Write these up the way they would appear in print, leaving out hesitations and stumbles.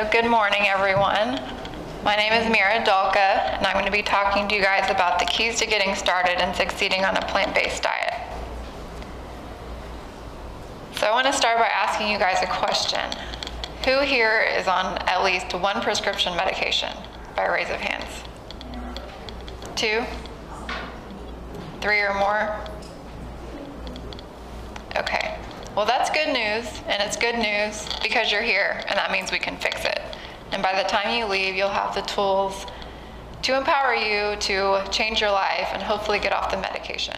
So good morning, everyone. My name is Meera Dalka, and I'm going to be talking to you guys about the keys to getting started and succeeding on a plant-based diet. So I want to start by asking you guys a question. Who here is on at least one prescription medication, by raise of hands? 2? 3 or more? Okay. Well, that's good news, and it's good news because you're here, and that means we can fix it. And by the time you leave, you'll have the tools to empower you to change your life and hopefully get off the medication.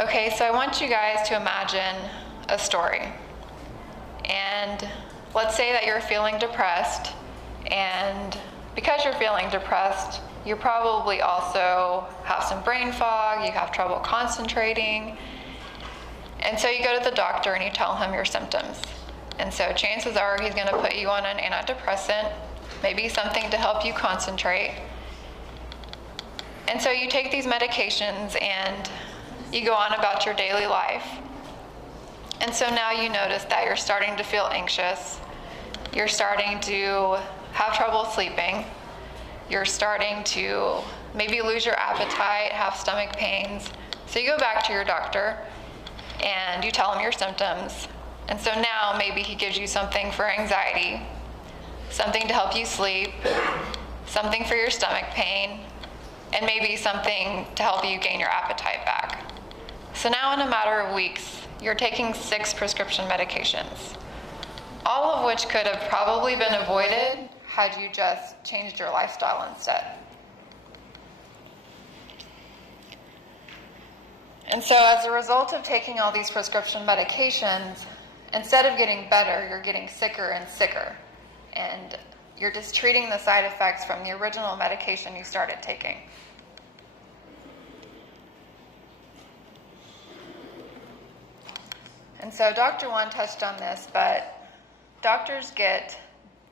Okay, so I want you guys to imagine a story. And let's say that you're feeling depressed, and because you're feeling depressed, you probably also have some brain fog, you have trouble concentrating, and so you go to the doctor and you tell him your symptoms. And so chances are he's going to put you on an antidepressant, maybe something to help you concentrate. And so you take these medications and you go on about your daily life. And so now you notice that you're starting to feel anxious, you're starting to have trouble sleeping, you're starting to maybe lose your appetite, have stomach pains. So you go back to your doctor and you tell him your symptoms. And so now maybe he gives you something for anxiety, something to help you sleep, something for your stomach pain, and maybe something to help you gain your appetite back. So now in a matter of weeks, you're taking 6 prescription medications, all of which could have probably been avoided had you just changed your lifestyle instead. And so as a result of taking all these prescription medications, instead of getting better, you're getting sicker and sicker. And you're just treating the side effects from the original medication you started taking. And so Dr. Wan touched on this, but doctors get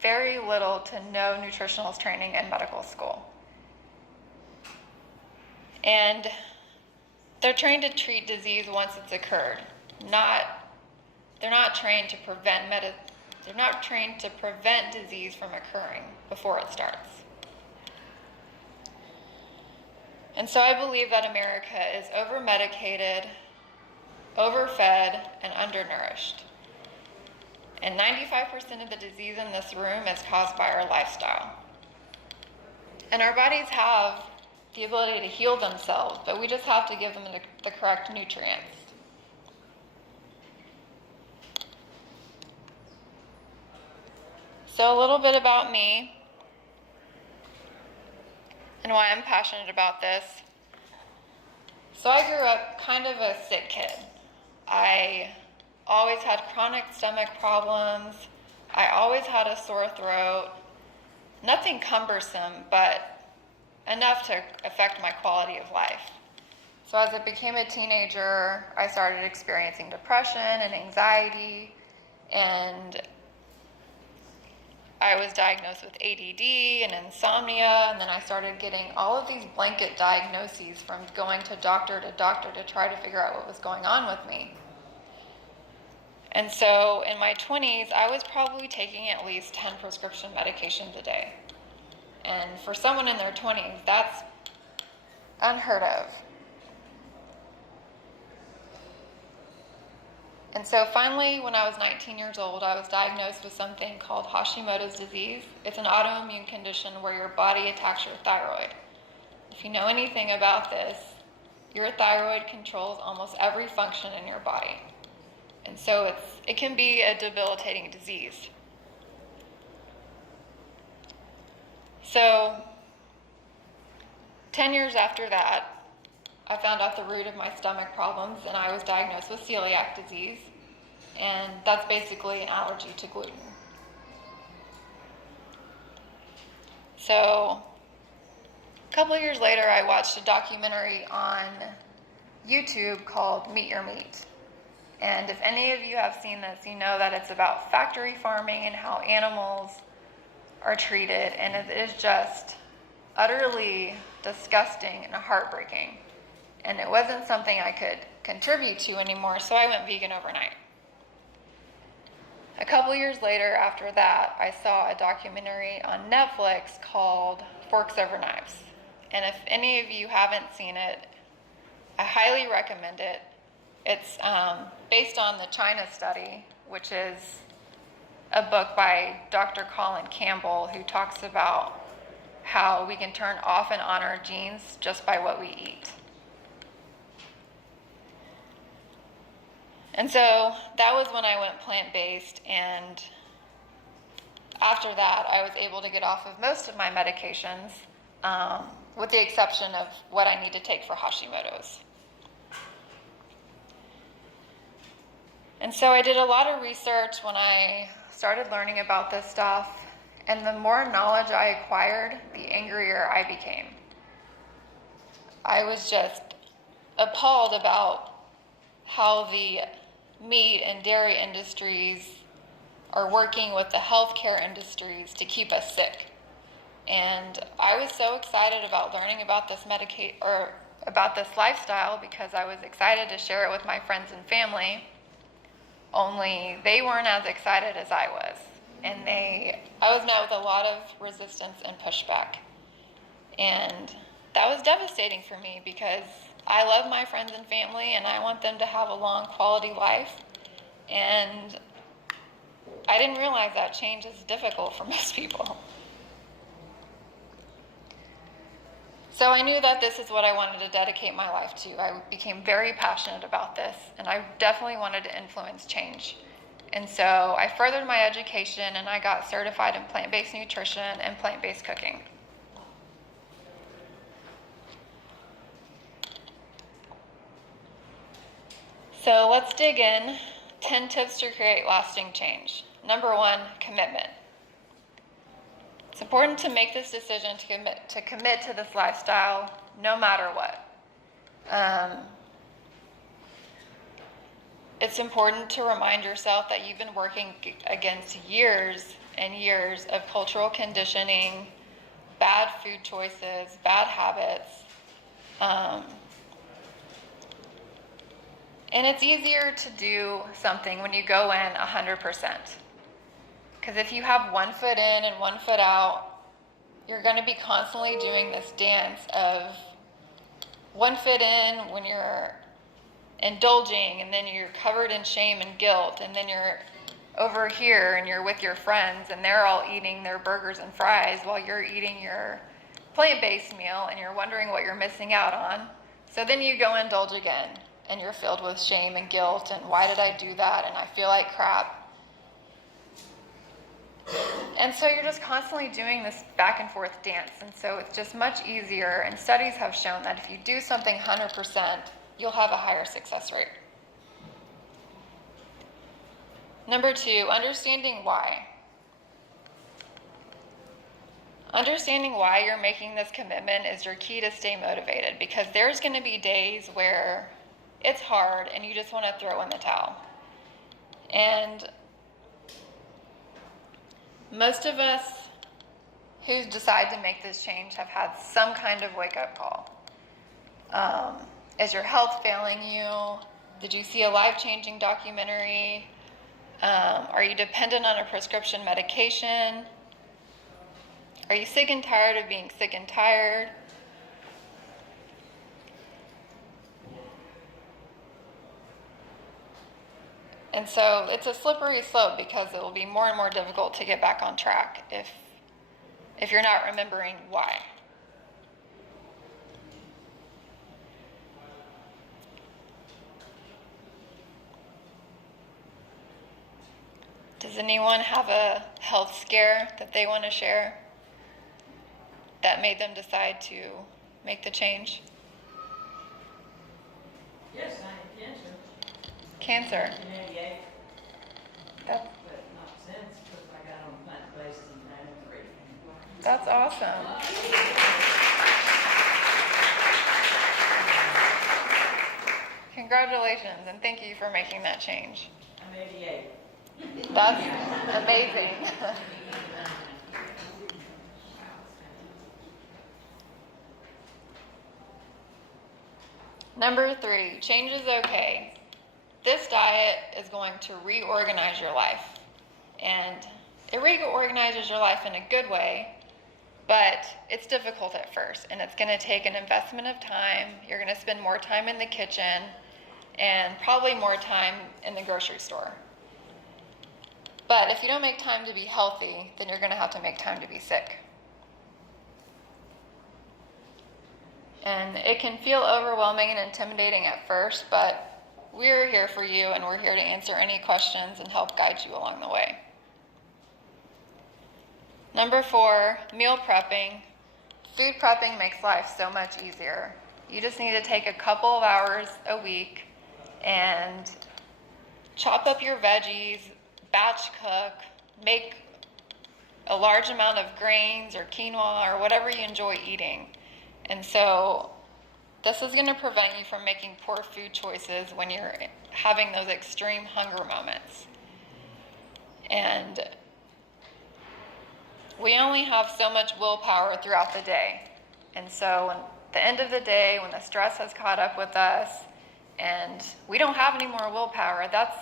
very little to no nutritionals training in medical school. And they're trained to treat disease once it's occurred. They're not trained to prevent disease from occurring before it starts. And so I believe that America is over-medicated, overfed, and undernourished. And 95% of the disease in this room is caused by our lifestyle. And our bodies have the ability to heal themselves, but we just have to give them the correct nutrients. So a little bit about me and why I'm passionate about this. So I grew up kind of a sick kid. I always had chronic stomach problems. I always had a sore throat. Nothing cumbersome, but enough to affect my quality of life. So as I became a teenager, I started experiencing depression and anxiety, and I was diagnosed with ADD and insomnia, and then I started getting all of these blanket diagnoses from going to doctor to try to figure out what was going on with me. And so in my 20s, I was probably taking at least 10 prescription medications a day. And for someone in their 20s, that's unheard of. And so finally, when I was 19 years old, I was diagnosed with something called Hashimoto's disease. It's an autoimmune condition where your body attacks your thyroid. If you know anything about this, your thyroid controls almost every function in your body. And so it can be a debilitating disease. So 10 years after that, I found out the root of my stomach problems, and I was diagnosed with celiac disease, and that's basically an allergy to gluten. So a couple of years later, I watched a documentary on YouTube called Meet Your Meat. And if any of you have seen this, you know that it's about factory farming and how animals are treated, and it is just utterly disgusting and heartbreaking. and it wasn't something I could contribute to anymore, so I went vegan overnight. A couple years later, after that, I saw a documentary on Netflix called Forks Over Knives. And if any of you haven't seen it, I highly recommend it. It's based on the China study, which is a book by Dr. Colin Campbell, who talks about how we can turn off and on our genes just by what we eat. And so that was when I went plant-based, and after that I was able to get off of most of my medications, with the exception of what I need to take for Hashimoto's. And so I did a lot of research when I started learning about this stuff, and the more knowledge I acquired, the angrier I became. I was just appalled about how the meat and dairy industries are working with the healthcare industries to keep us sick. And I was so excited about learning about this about this lifestyle because I was excited to share it with my friends and family, only they weren't as excited as I was. And I was met with a lot of resistance and pushback. And that was devastating for me because I love my friends and family and I want them to have a long quality life. And I didn't realize that change is difficult for most people. So I knew that this is what I wanted to dedicate my life to. I became very passionate about this, and I definitely wanted to influence change. And so I furthered my education and I got certified in plant-based nutrition and plant-based cooking. So let's dig in. 10 tips to create lasting change. Number 1, commitment. It's important to make this decision to commit to this lifestyle no matter what. It's important to remind yourself that you've been working against years and years of cultural conditioning, bad food choices, bad habits. And it's easier to do something when you go in 100%. Because if you have one foot in and one foot out, you're going to be constantly doing this dance of one foot in when you're indulging, and then you're covered in shame and guilt, and then you're over here and you're with your friends and they're all eating their burgers and fries while you're eating your plant-based meal and you're wondering what you're missing out on. So then you go indulge again and you're filled with shame and guilt and why did I do that and I feel like crap. And so you're just constantly doing this back and forth dance, and so it's just much easier, and studies have shown that if you do something 100%, you'll have a higher success rate. Number 2, understanding why. Understanding why you're making this commitment is your key to stay motivated, because there's going to be days where it's hard and you just want to throw in the towel. And most of us who decide to make this change have had some kind of wake-up call. Is your health failing you? Did you see a life-changing documentary? Are you dependent on a prescription medication? Are you sick and tired of being sick and tired? And so it's a slippery slope because it will be more and more difficult to get back on track if you're not remembering why. Does anyone have a health scare that they want to share that made them decide to make the change? Yes, I had cancer. Cancer. In 88. That's, But not since, because I got on plant-based in 93. that's awesome. Congratulations, and thank you for making that change. I'm 88. That's amazing. Number 3, change is okay. This diet is going to reorganize your life. And it reorganizes your life in a good way, but it's difficult at first. And it's going to take an investment of time. You're going to spend more time in the kitchen and probably more time in the grocery store. But if you don't make time to be healthy, then you're going to have to make time to be sick. And it can feel overwhelming and intimidating at first, but we're here for you, and we're here to answer any questions and help guide you along the way. Number 4, meal prepping. Food prepping makes life so much easier. You just need to take a couple of hours a week and chop up your veggies, batch cook, make a large amount of grains or quinoa or whatever you enjoy eating. And so this is going to prevent you from making poor food choices when you're having those extreme hunger moments. And we only have so much willpower throughout the day. And so at the end of the day, when the stress has caught up with us and we don't have any more willpower, that's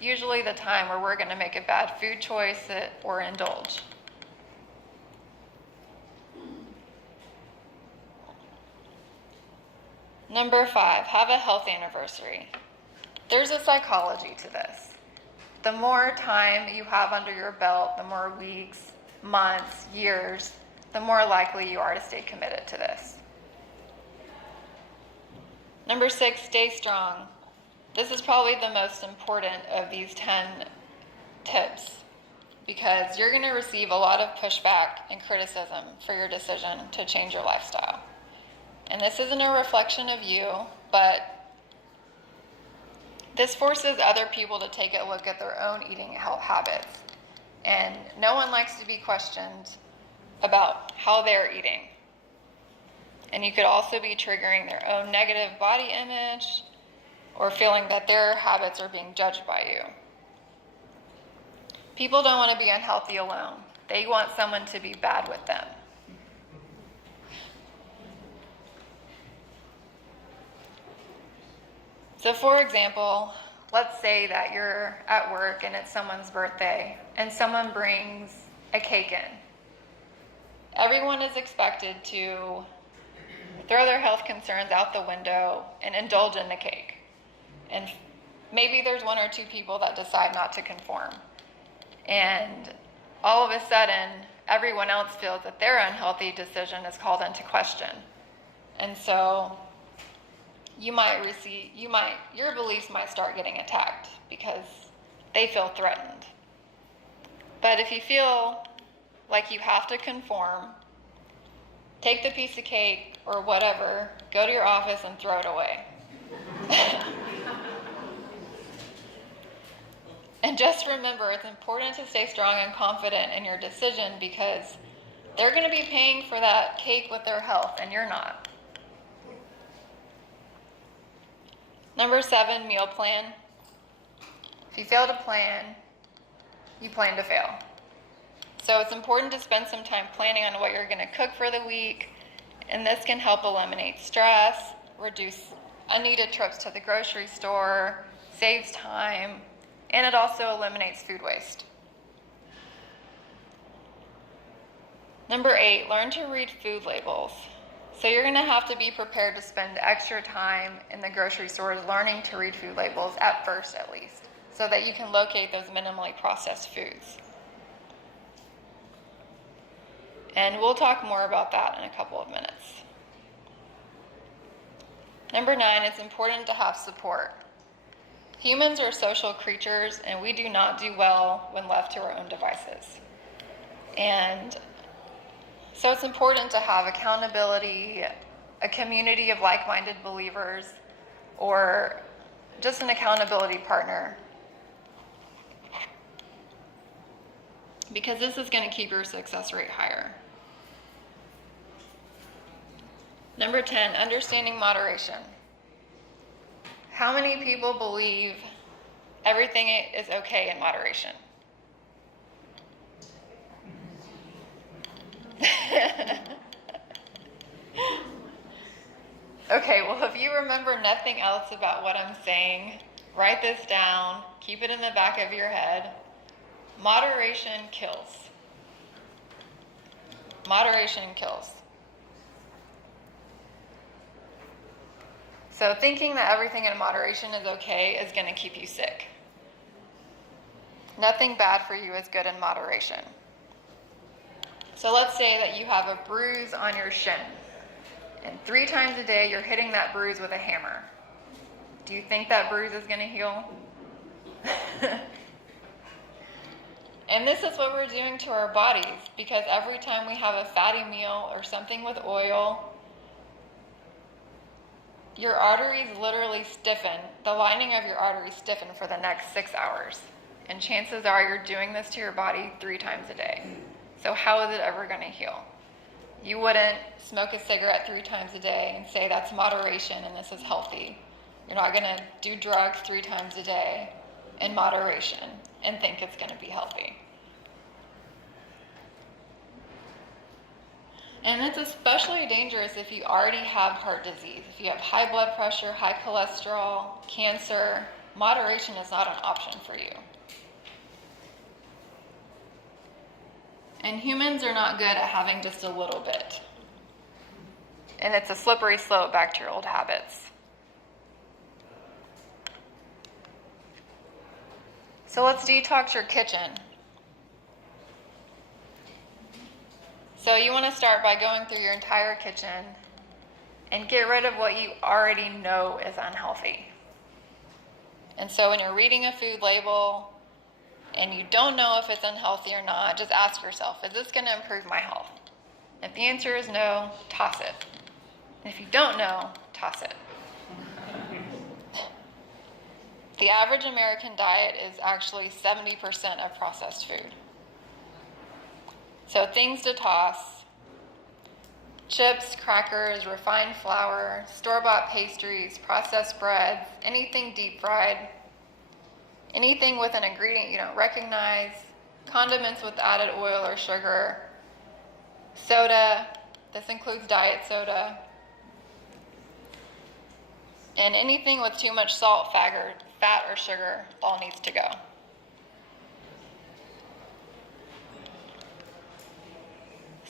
usually the time where we're going to make a bad food choice or indulge. Number 5, have a health anniversary. There's a psychology to this. The more time you have under your belt, the more weeks, months, years, the more likely you are to stay committed to this. Number 6, stay strong. This is probably the most important of these 10 tips because you're going to receive a lot of pushback and criticism for your decision to change your lifestyle. And this isn't a reflection of you, but this forces other people to take a look at their own eating health habits. And no one likes to be questioned about how they're eating. And you could also be triggering their own negative body image or feeling that their habits are being judged by you. People don't want to be unhealthy alone. They want someone to be bad with them. So for example, let's say that you're at work and it's someone's birthday and someone brings a cake in. Everyone is expected to throw their health concerns out the window and indulge in the cake. And maybe there's 1 or 2 people that decide not to conform. And all of a sudden, everyone else feels that their unhealthy decision is called into question. And so your beliefs might start getting attacked because they feel threatened. But if you feel like you have to conform, take the piece of cake or whatever, go to your office and throw it away. And just remember, it's important to stay strong and confident in your decision because they're going to be paying for that cake with their health and you're not. Number 7, meal plan. If you fail to plan, you plan to fail. So it's important to spend some time planning on what you're going to cook for the week, and this can help eliminate stress, reduce unneeded trips to the grocery store, saves time, and it also eliminates food waste. Number 8, learn to read food labels. So you're going to have to be prepared to spend extra time in the grocery stores learning to read food labels at first at least, so that you can locate those minimally processed foods. And we'll talk more about that in a couple of minutes. Number 9, it's important to have support. Humans are social creatures, and we do not do well when left to our own devices. And so it's important to have accountability, a community of like-minded believers, or just an accountability partner. Because this is going to keep your success rate higher. Number 10, understanding moderation. How many people believe everything is okay in moderation? Okay, well, if you were remember nothing else about what I'm saying, write this down, keep it in the back of your head. Moderation kills. Moderation kills. So thinking that everything in moderation is okay is going to keep you sick. Nothing bad for you is good in moderation. So let's say that you have a bruise on your shin, and 3 times a day you're hitting that bruise with a hammer. Do you think that bruise is going to heal? And this is what we're doing to our bodies, because every time we have a fatty meal or something with oil, your arteries literally stiffen. The lining of your arteries stiffen for the next 6 hours. And chances are you're doing this to your body 3 times a day. So how is it ever going to heal? You wouldn't smoke a cigarette 3 times a day and say that's moderation and this is healthy. You're not going to do drugs 3 times a day in moderation and think it's going to be healthy. And it's especially dangerous if you already have heart disease. If you have high blood pressure, high cholesterol, cancer, moderation is not an option for you. And humans are not good at having just a little bit. And it's a slippery slope back to your old habits. So let's detox your kitchen. So you want to start by going through your entire kitchen and get rid of what you already know is unhealthy. And so when you're reading a food label and you don't know if it's unhealthy or not, just ask yourself, is this going to improve my health? If the answer is no, toss it. And if you don't know, toss it. The average American diet is actually 70% of processed food. So things to toss: chips, crackers, refined flour, store-bought pastries, processed breads, anything deep fried, anything with an ingredient you don't recognize, condiments with added oil or sugar, soda, this includes diet soda, and anything with too much salt, fat, or sugar all needs to go.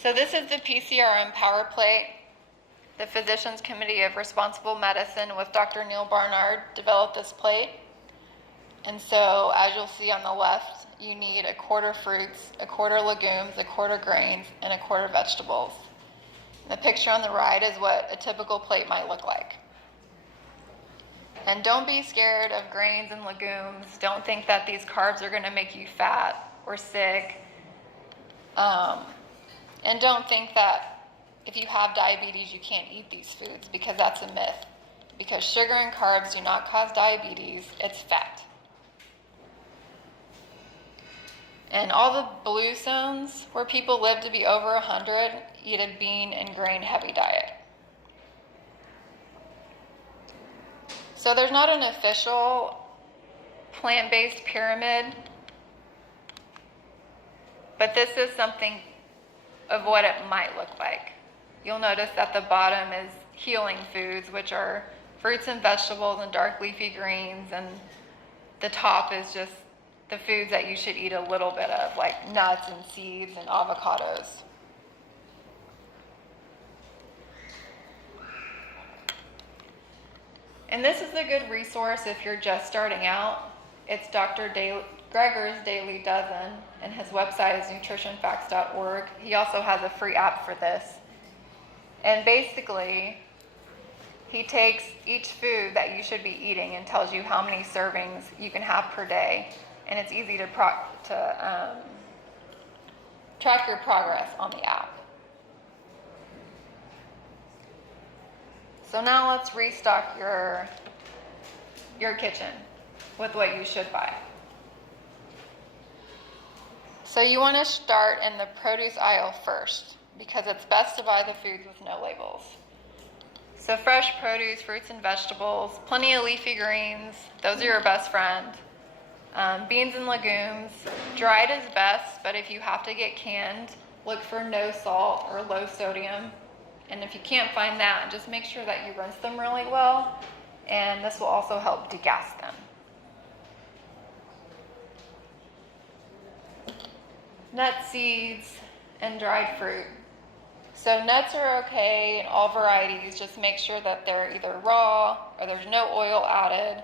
So this is the PCRM Power Plate. The Physicians Committee of Responsible Medicine with Dr. Neil Barnard developed this plate. And so as you'll see on the left, you need 1/4 fruits, 1/4 legumes, 1/4 grains, and 1/4 vegetables. The picture on the right is what a typical plate might look like. And don't be scared of grains and legumes. Don't think that these carbs are going to make you fat or sick. And don't think that if you have diabetes, you can't eat these foods, because that's a myth. Because sugar and carbs do not cause diabetes, it's fat. And all the blue zones where people live to be over 100 eat a bean and grain heavy diet. So there's not an official plant-based pyramid, but this is something of what it might look like. You'll notice that the bottom is healing foods, which are fruits and vegetables and dark leafy greens, and the top is just the foods that you should eat a little bit of, like nuts and seeds and avocados. And this is a good resource if you're just starting out. It's Dr. Greger's Daily Dozen, and his website is nutritionfacts.org. He also has a free app for this. And basically, he takes each food that you should be eating and tells you how many servings you can have per day. And it's easy to track your progress on the app. So now let's restock your kitchen with what you should buy. So you want to start in the produce aisle first, because it's best to buy the foods with no labels. So fresh produce, fruits and vegetables, plenty of leafy greens, those are your best friend. Beans and legumes, dried is best, but if you have to get canned, look for no salt or low sodium. And if you can't find that, just make sure that you rinse them really well, and this will also help degas them. Nuts, seeds, and dried fruit. So nuts are okay in all varieties. Just make sure that they're either raw or there's no oil added.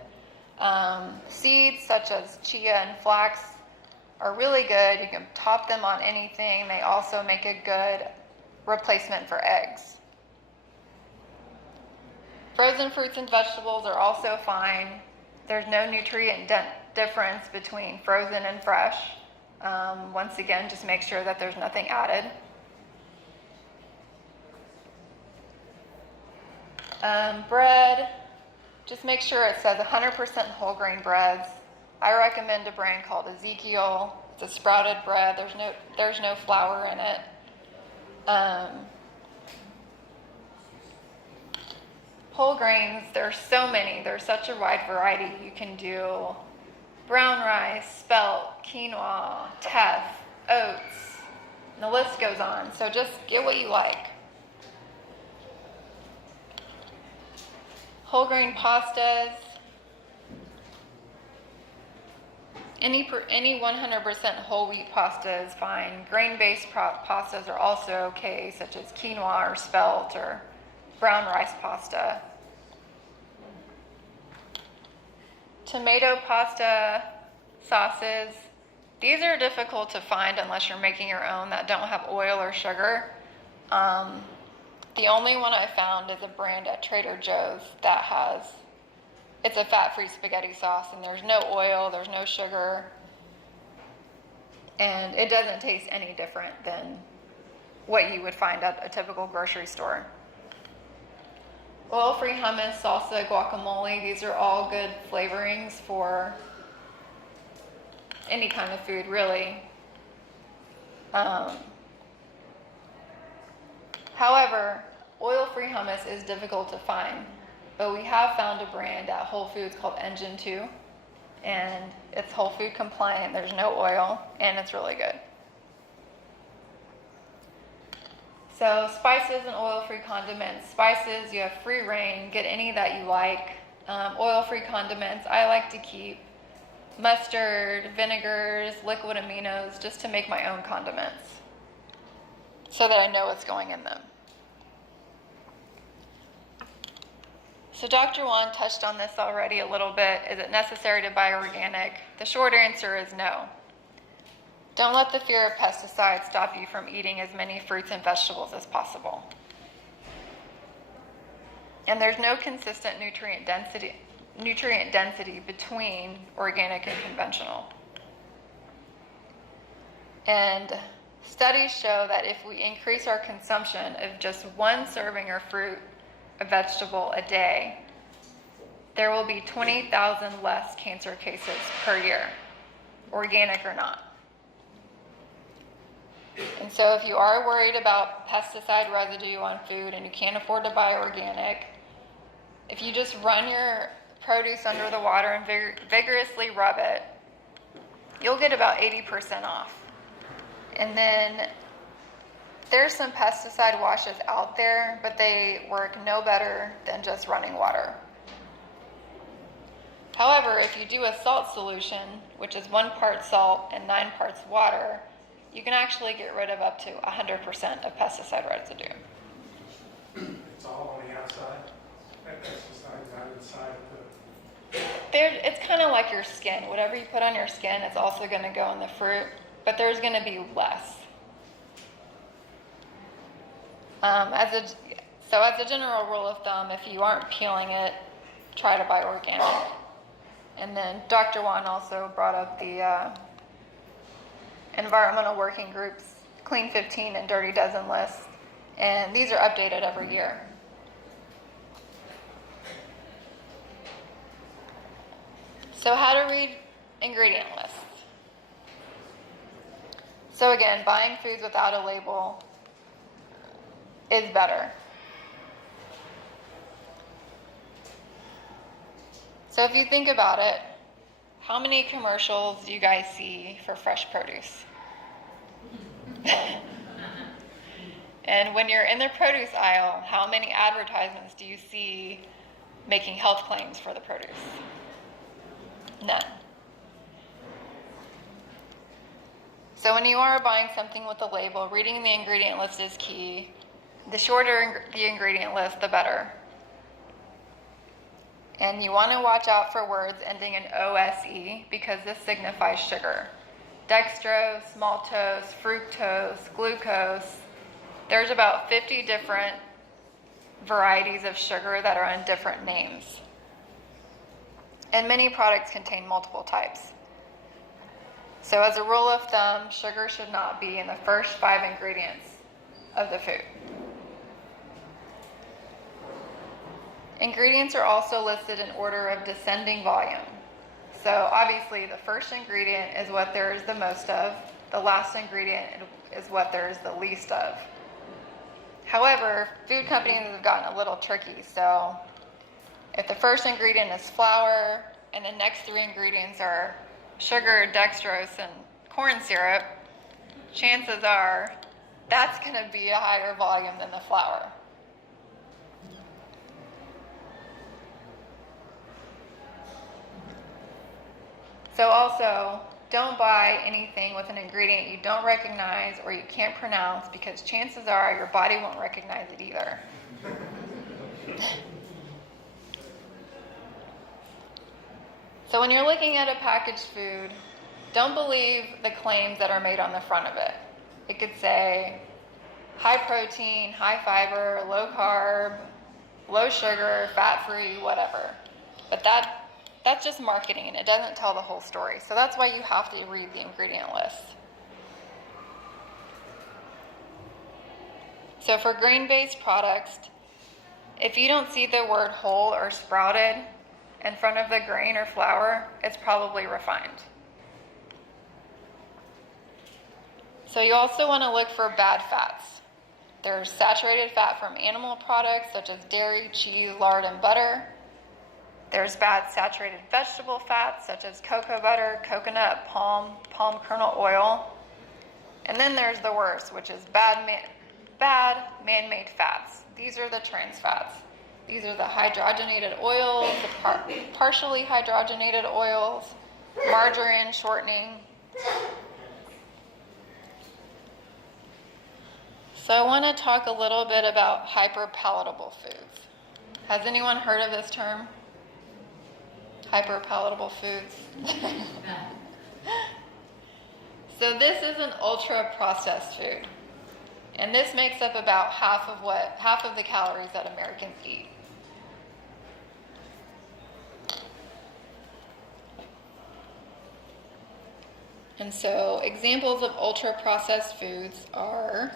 Seeds such as chia and flax are really good. You can top them on anything. They also make a good replacement for eggs. Frozen fruits and vegetables are also fine. There's no nutrient difference between frozen and fresh. Once again, just make sure that there's nothing added. Bread, just make sure it says 100% whole grain breads. I recommend a brand called Ezekiel. It's a sprouted bread. There's no flour in it. Whole grains, there's so many. There's such a wide variety. You can do brown rice, spelt, quinoa, teff, oats, and the list goes on. So just get what you like. Whole grain pastas. Any 100% whole wheat pasta is fine. Grain-based pastas are also okay, such as quinoa or spelt or brown rice pasta. Tomato pasta sauces. These are difficult to find unless you're making your own that don't have oil or sugar. The only one I found is a brand at Trader Joe's that it's a fat-free spaghetti sauce, and there's no oil, there's no sugar, and it doesn't taste any different than what you would find at a typical grocery store. Oil-free hummus, salsa, guacamole, these are all good flavorings for any kind of food, really. However, oil-free hummus is difficult to find, but we have found a brand at Whole Foods called Engine 2, and it's whole food compliant, there's no oil, and it's really good. So spices and oil-free condiments. Spices, you have free reign, get any that you like. Oil-free condiments, I like to keep mustard, vinegars, liquid aminos, just to make my own condiments so that I know what's going in them. So Dr. Juan touched on this already a little bit. Is it necessary to buy organic? The short answer is no. Don't let the fear of pesticides stop you from eating as many fruits and vegetables as possible. And there's no consistent nutrient density between organic and conventional. And studies show that if we increase our consumption of just one serving of fruit, a vegetable a day, there will be 20,000 less cancer cases per year, organic or not. And so if you are worried about pesticide residue on food and you can't afford to buy organic, if you just run your produce under the water and vigorously rub it, you'll get about 80% off. And then there's some pesticide washes out there, but they work no better than just running water. However, if you do a salt solution, which is 1 part salt and 9 parts water, you can actually get rid of up to 100% of pesticide residue. It's all on the outside, that pesticide's on the inside of It's kind of like your skin. Whatever you put on your skin, it's also going to go in the fruit, but there's going to be less. As a general rule of thumb, if you aren't peeling it, try to buy organic. And then Dr. Juan also brought up the environmental working groups, Clean 15 and Dirty Dozen lists, and these are updated every year. So how to read ingredient lists. So again, buying foods without a label is better. So if you think about it, how many commercials do you guys see for fresh produce? And when you're in the produce aisle, how many advertisements do you see making health claims for the produce? None. So when you are buying something with a label, reading the ingredient list is key. The shorter the ingredient list, the better. And you want to watch out for words ending in OSE because this signifies sugar. Dextrose, maltose, fructose, glucose. There's about 50 different varieties of sugar that are on different names. And many products contain multiple types. So as a rule of thumb, sugar should not be in the first 5 ingredients of the food. Ingredients are also listed in order of descending volume. So obviously the first ingredient is what there is the most of. The last ingredient is what there is the least of. However, food companies have gotten a little tricky. So if the first ingredient is flour and the next 3 ingredients are sugar, dextrose, and corn syrup, chances are that's going to be a higher volume than the flour. So also, don't buy anything with an ingredient you don't recognize or you can't pronounce because chances are your body won't recognize it either. So when you're looking at a packaged food, don't believe the claims that are made on the front of it. It could say high protein, high fiber, low carb, low sugar, fat-free, whatever. But that's just marketing and it doesn't tell the whole story. So that's why you have to read the ingredient list. So for grain-based products, if you don't see the word whole or sprouted in front of the grain or flour, it's probably refined. So you also want to look for bad fats. There's saturated fat from animal products such as dairy, cheese, lard, and butter. There's bad saturated vegetable fats such as cocoa butter, coconut, palm kernel oil. And then there's the worst, which is bad man-made fats. These are the trans fats. These are the hydrogenated oils, the partially hydrogenated oils, margarine, shortening. So I want to talk a little bit about hyperpalatable foods. Has anyone heard of this term? Hyperpalatable foods. So this is an ultra-processed food. And this makes up about half of the calories that Americans eat. And so examples of ultra-processed foods are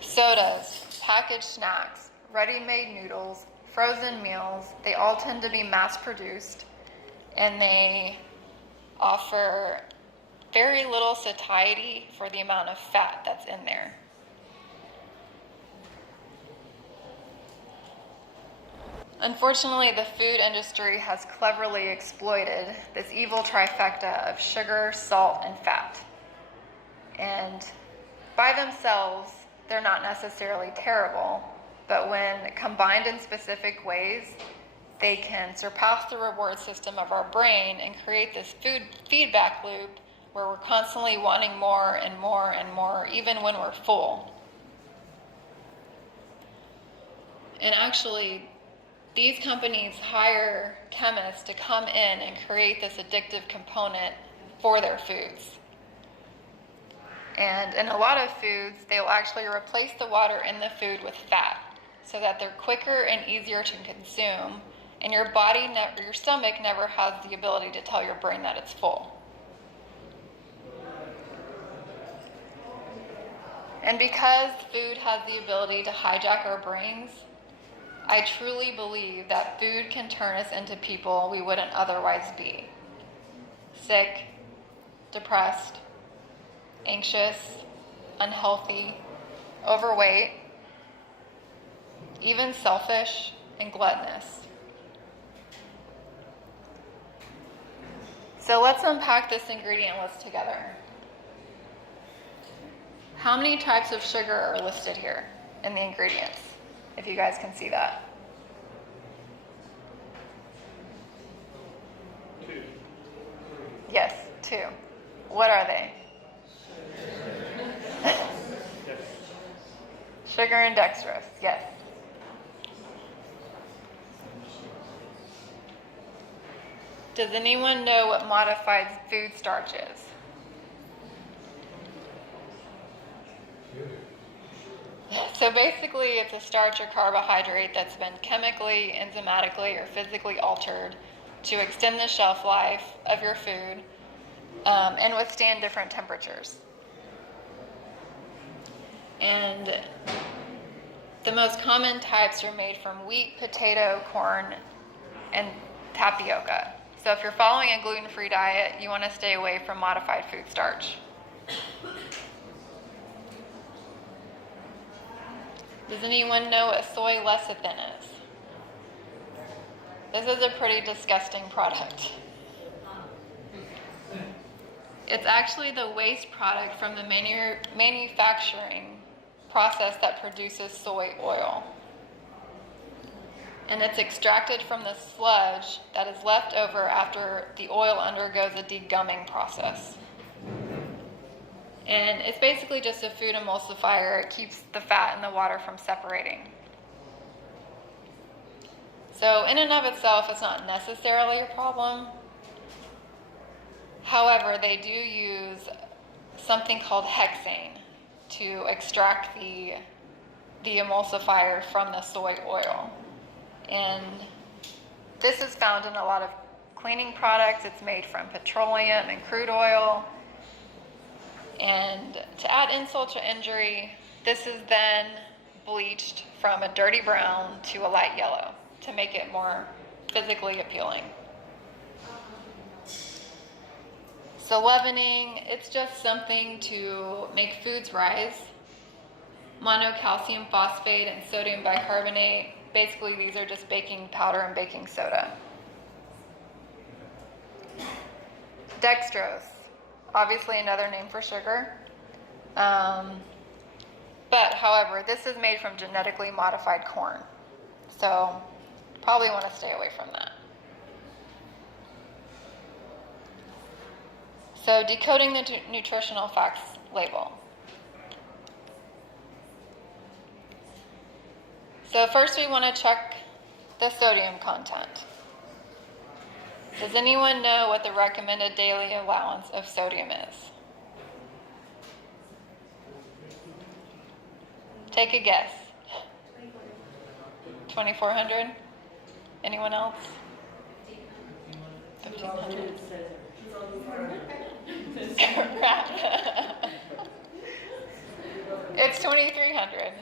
sodas, packaged snacks, ready-made noodles, frozen meals. They all tend to be mass-produced, and they offer very little satiety for the amount of fat that's in there. Unfortunately, the food industry has cleverly exploited this evil trifecta of sugar, salt, and fat. And by themselves, they're not necessarily terrible, but when combined in specific ways, they can surpass the reward system of our brain and create this food feedback loop where we're constantly wanting more and more and more, even when we're full. And actually, these companies hire chemists to come in and create this addictive component for their foods. And in a lot of foods, they'll actually replace the water in the food with fat so that they're quicker and easier to consume, and your stomach never has the ability to tell your brain that it's full. And because food has the ability to hijack our brains, I truly believe that food can turn us into people we wouldn't otherwise be. Sick, depressed, anxious, unhealthy, overweight, even selfish and gluttonous. So let's unpack this ingredient list together. How many types of sugar are listed here? in the ingredients, if you guys can see that. 2. Yes, 2. What are they? Sugar and dextrose, yes. Does anyone know what modified food starch is? So basically, it's a starch or carbohydrate that's been chemically, enzymatically, or physically altered to extend the shelf life of your food and withstand different temperatures. And the most common types are made from wheat, potato, corn, and tapioca. So if you're following a gluten-free diet, you want to stay away from modified food starch. Does anyone know what soy lecithin is? This is a pretty disgusting product. It's actually the waste product from the manufacturing process that produces soy oil. And it's extracted from the sludge that is left over after the oil undergoes a degumming process. And it's basically just a food emulsifier. It keeps the fat in the water from separating. So in and of itself, it's not necessarily a problem. However, they do use something called hexane to extract the emulsifier from the soy oil. And this is found in a lot of cleaning products. It's made from petroleum and crude oil. And to add insult to injury, this is then bleached from a dirty brown to a light yellow to make it more physically appealing. So leavening, it's just something to make foods rise. Monocalcium phosphate and sodium bicarbonate, basically these are just baking powder and baking soda. Dextrose, obviously another name for sugar. But however, this is made from genetically modified corn. So probably want to stay away from that. So decoding the nutritional facts label. So first we want to check the sodium content. Does anyone know what the recommended daily allowance of sodium is? Take a guess. 2,400? Anyone else? 1,500? It's 2,300.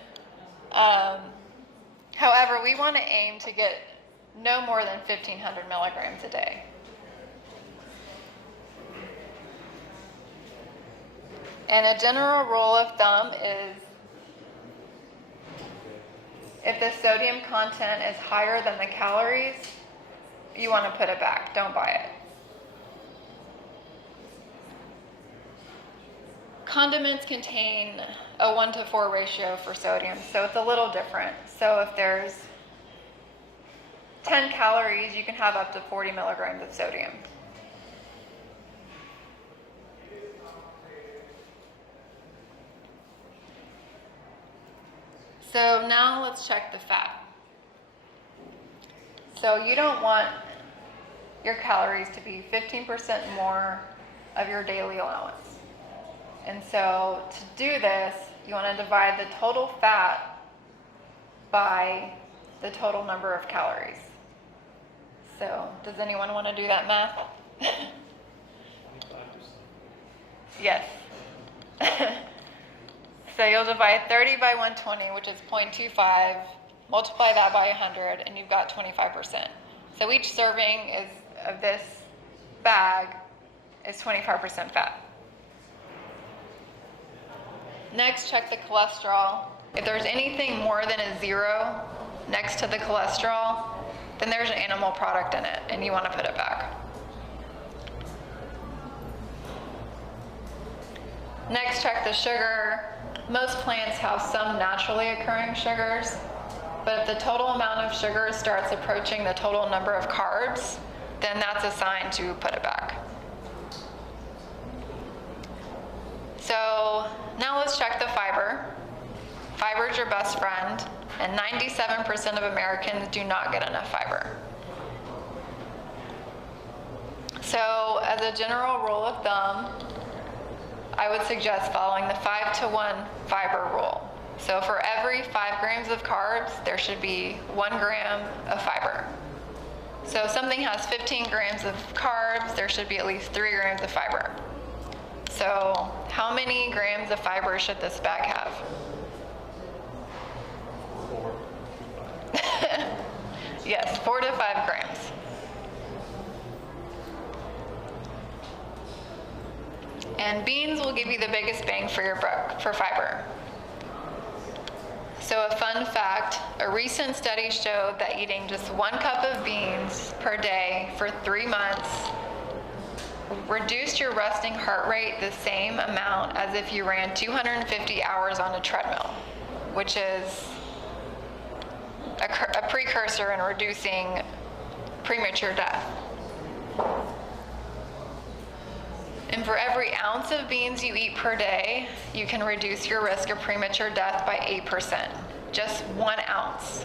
However, we want to aim to get no more than 1,500 milligrams a day. And a general rule of thumb is if the sodium content is higher than the calories, you want to put it back. Don't buy it. Condiments contain a 1-to-4 ratio for sodium, so it's a little different. So if there's 10 calories, you can have up to 40 milligrams of sodium. So now let's check the fat. So you don't want your calories to be 15% more of your daily allowance. And so to do this, you want to divide the total fat by the total number of calories. So does anyone want to do that math? 25%. Yes. So you'll divide 30 by 120, which is 0.25, multiply that by 100, and you've got 25%. So each serving of this bag is 25% fat. Next, check the cholesterol. If there's anything more than a 0 next to the cholesterol, then there's an animal product in it, and you want to put it back. Next, check the sugar. most plants have some naturally occurring sugars, but if the total amount of sugar starts approaching the total number of carbs, then that's a sign to put it back. So now let's check the fiber. Fiber is your best friend, and 97% of Americans do not get enough fiber. So as a general rule of thumb, I would suggest following the 5-to-1 fiber rule. So for every 5 grams of carbs, there should be 1 gram of fiber. So if something has 15 grams of carbs, there should be at least 3 grams of fiber. So how many grams of fiber should this bag have? 4. Yes, 4 to 5 grams. And beans will give you the biggest bang for your buck for fiber. So a fun fact, a recent study showed that eating just 1 cup of beans per day for 3 months reduced your resting heart rate the same amount as if you ran 250 hours on a treadmill, which is a precursor in reducing premature death. And for every ounce of beans you eat per day, you can reduce your risk of premature death by 8%. Just 1 ounce.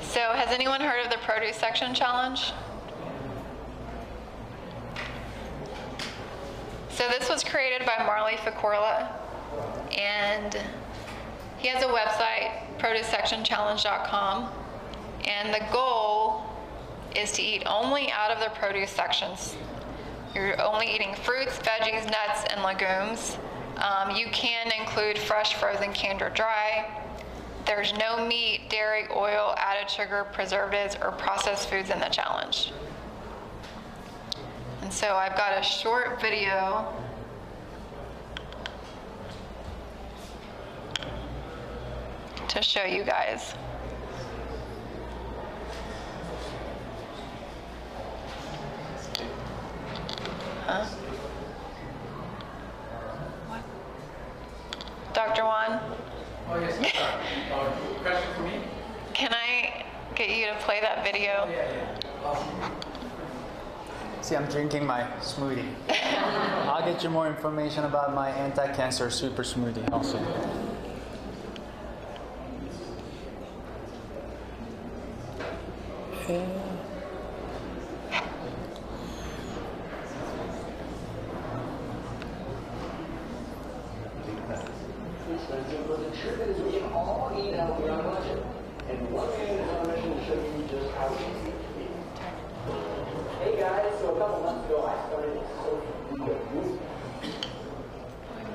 So has anyone heard of the produce section challenge? So this was created by Marley Ficorla, and he has a website, producesectionchallenge.com, and the goal is to eat only out of the produce sections. You're only eating fruits, veggies, nuts, and legumes. You can include fresh, frozen, canned, or dry. There's no meat, dairy, oil, added sugar, preservatives, or processed foods in the challenge. And so I've got a short video to show you guys. Huh? What? Dr. Juan? Oh, yes, question for me? Can I get you to play that video? Oh, yeah. See, I'm drinking my smoothie. I'll get you more information about my anti-cancer super smoothie also. But the truth is we can all eat healthy on a budget. And one man is on a mission to show you just how easy it can be. Hey guys, so a couple months ago I started a social media movement.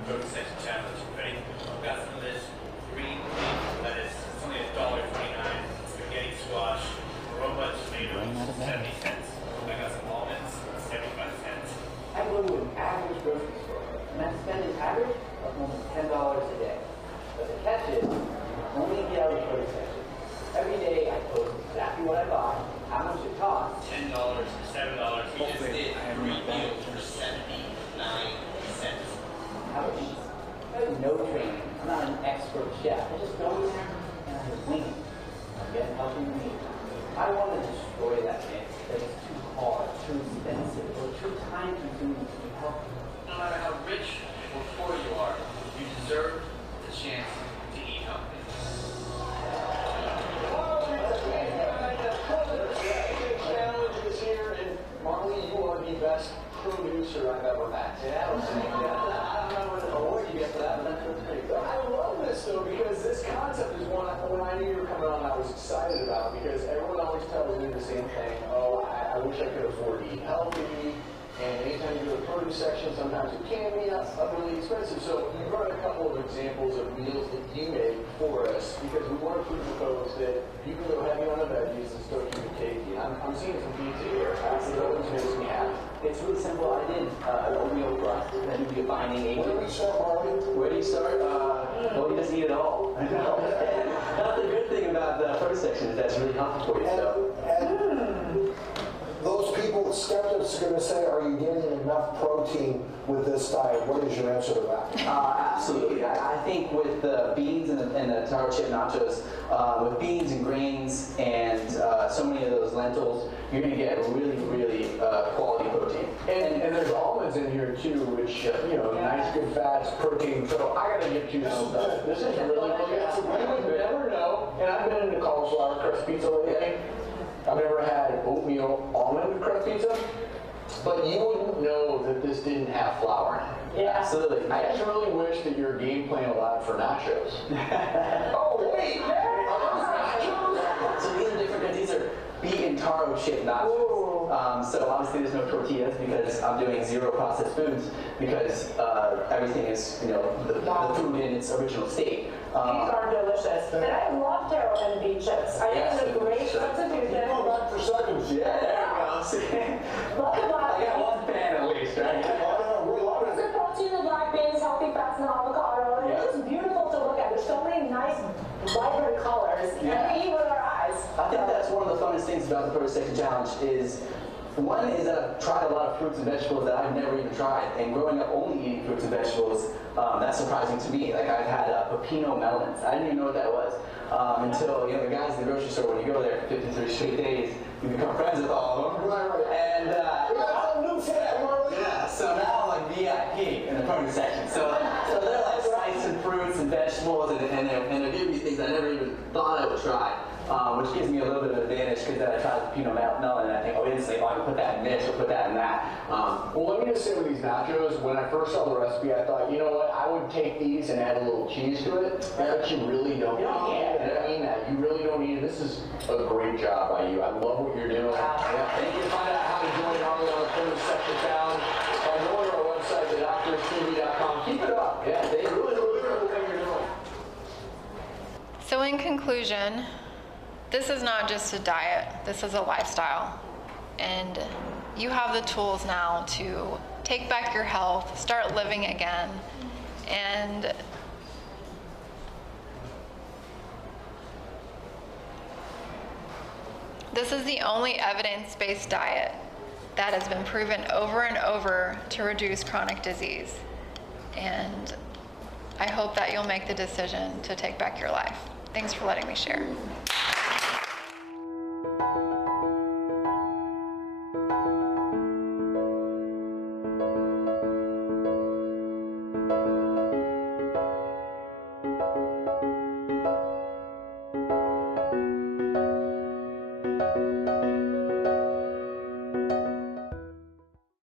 Go to section challenge. Ready? I've got some of this green leaf lettuce. It's only $1.29. Spaghetti squash. Robot tomatoes, 70 cents. I got some almonds, 75 cents. I go to an average grocery store, and I spend an average of almost $10 a day. But the catch is, only get out of the produce section. Every day I post exactly what I bought, how much it costs. $10, $7. We just did 3 meals for 79 cents. How much? I have no training. I'm not an expert chef. I just go in there and I just wing it. I'm getting healthy meat. I want to destroy that myth that it's too hard, too expensive, or too time-consuming to be healthy. No matter how rich or poor you are, you deserve the chance to eat healthy. Challenge is here, and Marley, you are the best producer I've ever met. Yeah, I don't know what award you get for that, but that's pretty good. I love this though, because this concept is one when I knew you were coming on, I was excited about, because everyone always tells me the same thing. Oh, I wish I could afford to eat healthy. And anytime you go to the produce section, sometimes it can be really expensive. So you brought a couple of examples of meals that you made for us, because we want to prove to folks that you can go heavy on the veggies and still keep it tasty. I'm seeing some pizza here. It always makes me happy. It's really simple. I did oatmeal crust, and then be a binding agent. Where do you start, Marty? Where do you start? Well, he doesn't eat it all. I know. That's the good thing about the produce section, is that's really healthy for you. So. are going to say, are you getting enough protein with this diet? What is your answer to that? Absolutely. I think with the beans and the taro chip nachos, with beans and grains and so many of those lentils, you're going to get really, really quality protein. And there's almonds in here too, which, nice good fats, protein. So I got to get you some. This is really, really good. You would never know, and I've been into cauliflower crust pizza lately. I've never had oatmeal almond crust pizza, but you wouldn't know that this didn't have flour in it. Yeah, absolutely. I just really wish that your game plan allowed for nachos. Oh, wait! Nachos? So these are different because these are beet and taro chip nachos. So obviously there's no tortillas because I'm doing zero processed foods because everything is, the food in its original state. These are delicious. And I love taro and beet chips. I think it's a great substitute. Go back for seconds. Yeah, there we go. Love the black I got beans. one pan at least, right? We love It's it. a protein in black beans, healthy fats and avocado. And it's just beautiful to look at. There's so many nice, vibrant colors. Yeah. And we eat with our eyes. I think that's one of the funnest things about the Produce Section Challenge is, one is that I've tried a lot of fruits and vegetables that I've never even tried. And growing up only eating fruits and vegetables, that's surprising to me. Like I've had pepino melons. I didn't even know what that was until, the guys at the grocery store, when you go there for 53 straight days, you become friends with all of them. Right. And We got some new fat, Marley. yeah, so now I'm like VIP in the produce section. So they're like slicing fruits and vegetables and they're giving me things I never even thought I would try. Which gives me a little bit of an advantage because then I try the pepino melon and I think, instantly, I can put that in this or put that in that. Well, let me just say with these nachos, when I first saw the recipe, I thought, you know what, I would take these and add a little cheese to it, but you really don't need it. And I mean that. You really don't need it. This is a great job by you. I love what you're doing. And you can find out how to join Harley on the Produce Section Challenge by going to our website, thedoctorstv.com. Keep it up. Yeah, they really love what you're doing. So in conclusion, this is not just a diet, this is a lifestyle. And you have the tools now to take back your health, start living again, and this is the only evidence-based diet that has been proven over and over to reduce chronic disease. And I hope that you'll make the decision to take back your life. Thanks for letting me share.